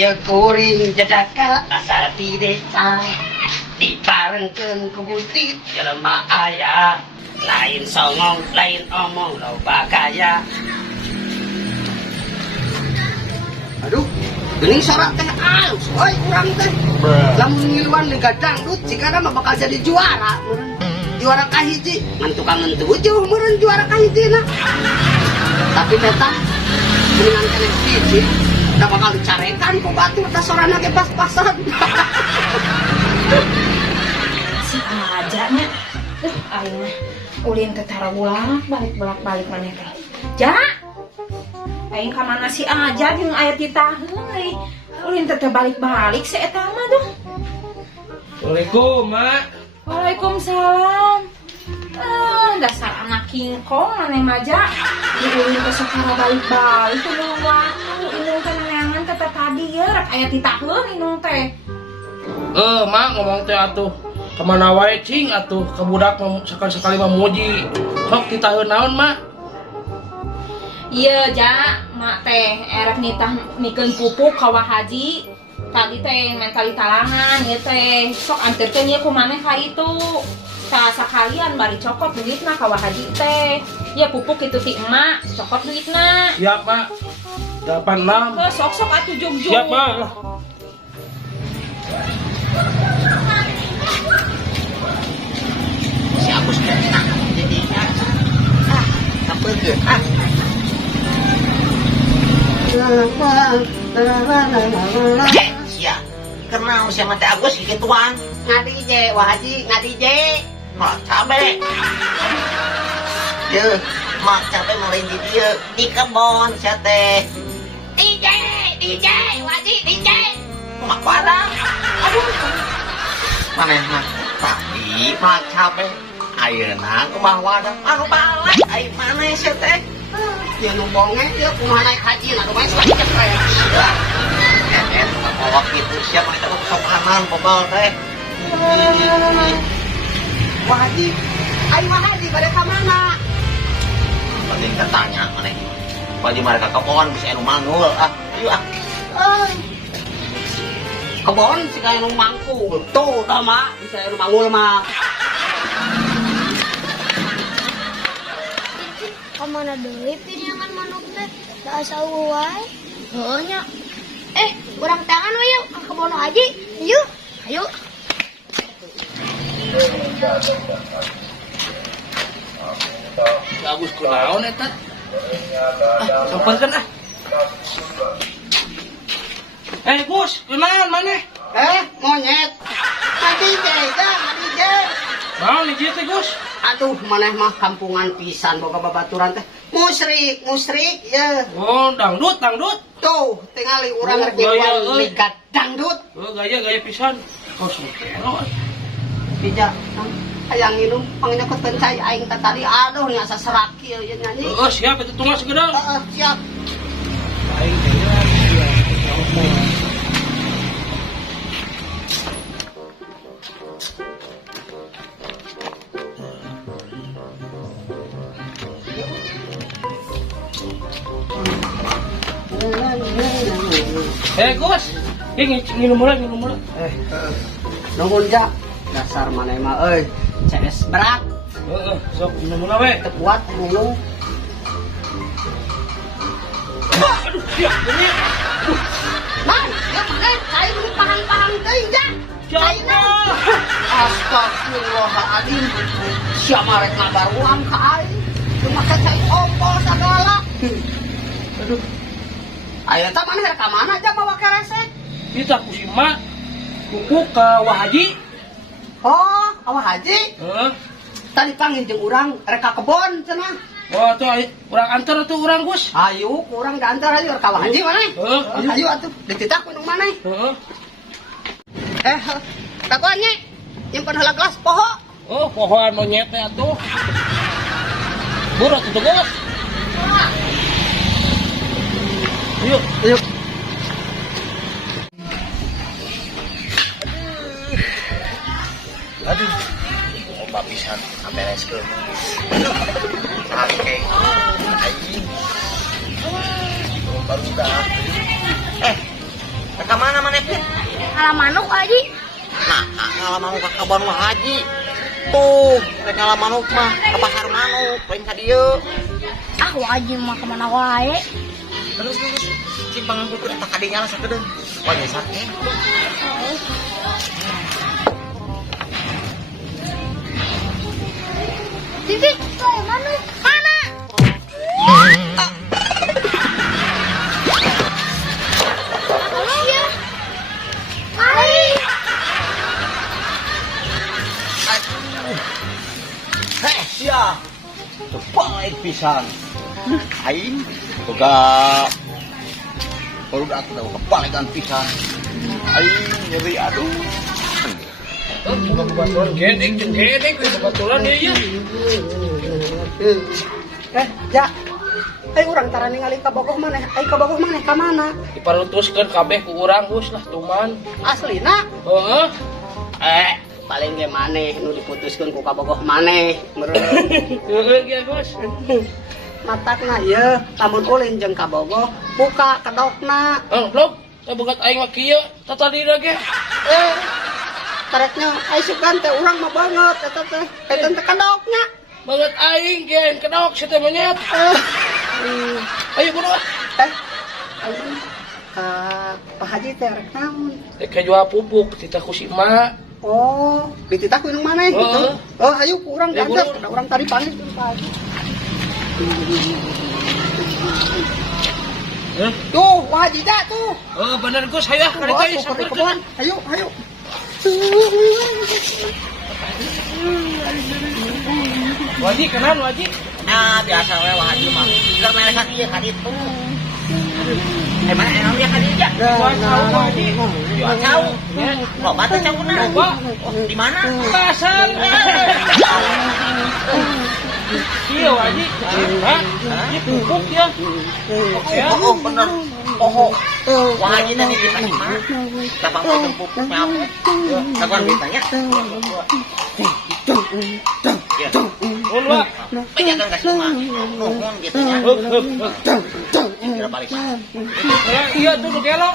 ya kuring jedaka asal di desa diparengkeun ku butit jelema aya lain songong lain omong loba kaya. Aduh, geuning sorak teh alus euy urang teh. Lamun ngiluan liga dangdut cikana mah bakal jadi juara. Juara kahiji ngan tukang ngentujuh meureun juara kahijina. Tapi tetap dengan kena hiji udah bakal dicarekan ku batur teh sorana ge pas-pasan. Si aja nya. Aing mah ulin teh tara bolak-balik maneh teh. Ja. Aing ka mana si aja jeung aya titaheung euy. Ulin teh balik-balik si eta mah tuh. Assalamualaikum, Mak. Waalaikumsalam. Dasar anak kingkong maneh mah ja. Ulin teh sakara balik-balik teh belum waktu. Inung teh neangan kata tadi ya rek aya titaheung inung teh. Mak ngomong teh atuh kemana wae cing atuh ke budak sekali-sekali memuji. Sok ditaheun naon, Mak? Iya ja, mak teh erek nitah mikeun pupuk ka Wahaji. Tadi teh mentali talangan ieu teh. Sok anterkeun ieu ku maneh ka itu. Tah sakalian bari cokot duitna ka Wahaji teh. Ya pupuk itu ti emak, cokot duitna. Siap, Mak. 86. Sok atuh jug-jug. Siap, Mak. Si Agus teh jadinya kapeukeun sia kenal sama Teh Agus gituan ngadi je Wahaji ngadi je mak cabe ye mak cabe mulai di dia di kebon sia teh DJ Wahaji DJ mak padang aduh manehna tadi mak cabe ayeuna kumaha wadah anu balik ai maneh sia teh ya nu bonge dia kumaha naik haji lah kumaha sok cepet bawa gitu siapa kita sok kanan bobal teh Wah Haji ayo mah Haji bade ka mana penting katanya maneh Haji mereka kebon bisa anu mangul ayo kebon sih kayak anu mangkul tuh tah mah bisa anu mangul mah Kamana deui piringan manuk teh? Da asa wae. Heuh nya. Urang tangan we yuk ka kebon Haji. Yuk. Ayo. Bagus kunaon eta? Sampeurkeun Gus, kunaon maneh? Monyet mati je Naon nih teh, Gus? aduh maneh mah kampungan pisan boga babaturan teh musrik ya Oh, dangdut. tuh tingali urang rek gaya, ligat dangdut Oh, gaya pisan. Oh, sukero. bija hayang nginum pangnyokotkeun cai aing teh tadi aduh nya saserak kieu ye nyanyi Oh, siap itu tunggu segedang. siap Gus, minum mulai. nuhun ja dasar maneh mah euy CS berat Sok minum mulai we. teu kuat minum Aduh, siap ini. man ya maneh cai ini pahang teuing ja Siapa? Astagfirullahaladzim siapa rek ngabar ulang ka aing cuma cai opo sagala aduh ayo teh maneh rek ka mana aja bawa keresek Kita kusima pupuk ke Wahaji. oh awah Haji Heeh. tadi panggil jeung urang rek ka kebon cenah Wah, tuh urang antar tuh urang, Gus. ayo kurang diantar aja rek ka Haji maneh ayo atuh dititak minum maneh Heeh. takonnya nyimpen heula gelas poho Oh, pohon monyet teh atuh. Buruk tuh, Gus. Yuk. aduh obat pisan bereskeun oke anjing baru sudah Ngalah manuk Haji. Nah, ngalah manuk ka kebon mah Haji. Tuh, rek ngalah manuk mah ke pasar manuk, lain ka dieu. Ah, Haji mah kemana wae. Terus simpang kuku tak kadinya lah sakedeung. Wah, nyesat ya. Titik, manuk mana? Tolong ya. Mari. Heh, sia. Baik pisan. Aing boga baru atuh da kepalegan pisan. Aing nyeri aduh. Bukan baturan gedek, jeung gedek we baturan ieu. Ja. Urang tara ningali ka bogoh maneh. Ka bogoh maneh ka mana? Diparutuskeun kabeh ku urang Gus lah tuman. Aslina? Heeh. Paling ge maneh nu diputuskeun ku ka bogoh maneh. Heeh ge Gus. Matakna ieu, lamun ulin jeung ka bogoh, buka kedokna. Blok, beungat aing mah kieu tatadina ge. Tareknya ai sugan teh urang mah banget eta teh. Eta teh kedoknya. Beungat aing ge kedok situ mah nyet. Ayo bunuh. Aing ka Pak Haji teh rek naon? Rek jual pupuk titah ku si emak. Oh, dititah ku yang maneh gitu. Oh, ayo ku urang Ayo, gantep. buru. Ada urang tadi panggil ku Pak Haji. Tuh, Pak Haji dah tuh. Oh bener Gus, hayah kali teh Tuh, ke kebun. Ayo, ayo. Waji kenan waji. Nah, biasa we wah Haji mah. Keur meresan ieu ka ditu. Mana enam dia ka dieu ja? Jual cau waji. Jual cau. Loba teh cauna. Loba. Di mana? Pasar. Iya waji. Hah? Ini pupuk ya. Oh, bener. Oh, wah Haji teh dipitah mah. Dabang potong pupuknya apa? Dabang ditanya. Ya. Ulwa. Pejagan ka cuma nuhun gitu nya. Kira balik. Iya tuh nu gelo.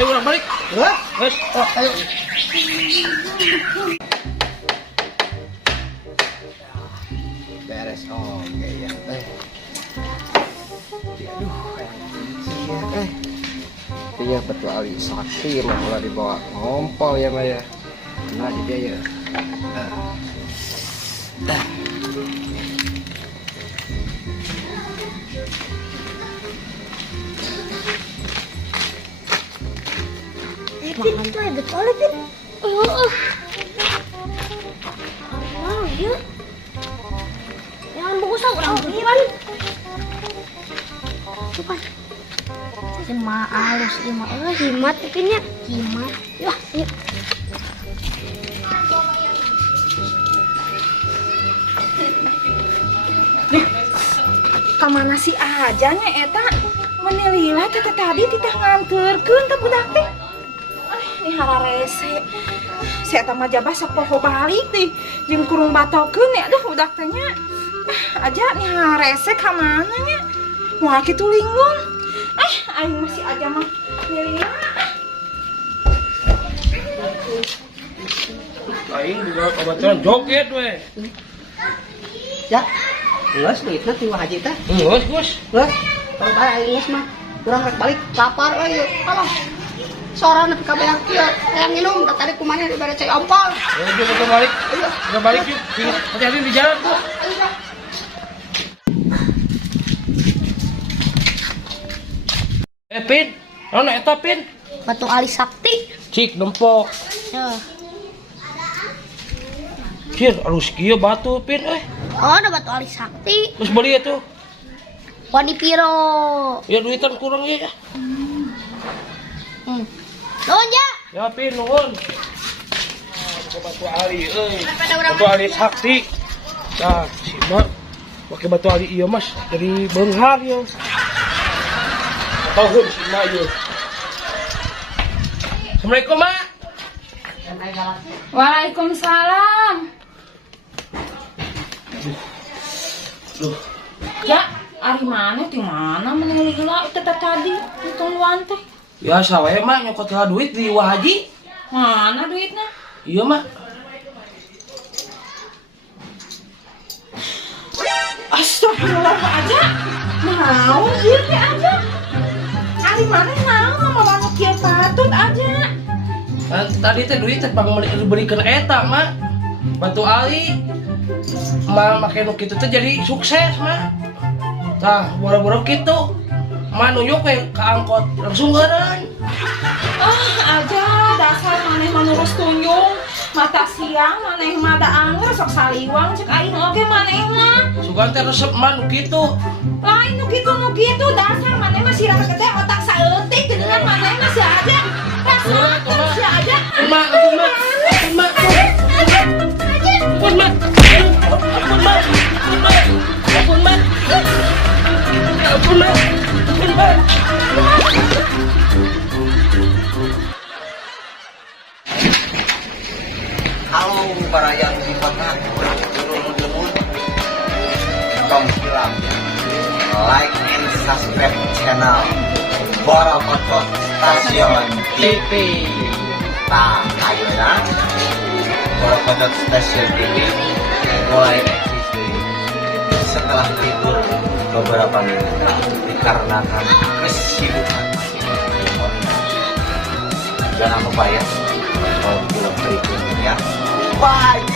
Ulang balik. Geus. Ayo. Beres. Oke ya. Aduh, iya betul Ali sakti mah kalau dibawa ngompol ya Maya. Nah di dia ya. Makan tuh ada toilet kan? Wow, ya. Jangan bagus ah, orang kan. Bukan. Cuma halus, himat mungkinnya. Himat. Yah, yuk. Kamana si aja nya eta menilila teh tadi titah nganterkeun teh budak teh. Ini hararese. Si eta mah jabah sok poho balik teh jeung kurung batokeun ya aduh budak teh nya. Aja nih hararese ka mana nya? Moal kitu linglung. Aing masih aja mah nilila. Aing juga kebetulan joget we. Ya. Geus duitna ti Pak Haji teh. Geus Gus. Geus. Kalau bae geus mah urang rek balik lapar euy. Alah. Sorana kabeang kieu hayang nginum da tadi kumaha dibere cai ompol. Yuk kita balik. Kita balik yuk. Hati-hati di jalan tuh. Pin, naon eta Pin? Batu Ali Sakti. Cik dempo. Ya. Cir, alus kieu batu Pin Oh, ada batu Ali Sakti. Terus beli itu. Wani Piro. Ya duitan kurang ya. Nuhun ja. Ya Pin nuhun. Batu Ali Batu Ali sakti. Nah, si Mak pakai batu Ali ieu Mas dari beunghar ya. Tahun si Mak ieu. Assalamualaikum Mak. Waalaikumsalam. Duh. Ya, Ari mana di mana menelila itu tadi untung luan teh. Ya sawe mah nyokot lah duit di Wah Haji. Mana duitnya? Iya mah. Astagfirullah aja. Mau ieu teh aja. Ari mana mau sama banget kieu patut aja. Kan tadi teh duit teh pang diberikan eta mah. Batu Ali mah make nu kitu teh jadi sukses mah. Tah, boro-boro kitu. Mah nuyuk we ka angkot langsung geureun. Aja dasar maneh manurus tunjung. Mata siang maneh mah da anger sok saliwang cek aing oge maneh mah. Sugan teh resep mah nu kitu. Lain nu kitu dasar maneh mah sirah gede otak saeutik dengan maneh mah si aja. Rasana si aja. Mak. Halo para yang di kota turun tong silam like and subscribe channel Borokotot Stasiun TV. Nah, ayo ya Borokotot Stasiun TV mulai eksis setelah libur beberapa minggu dikarenakan kesibukan masing-masing. Jangan lupa ya, kalau film berikutnya. Bye.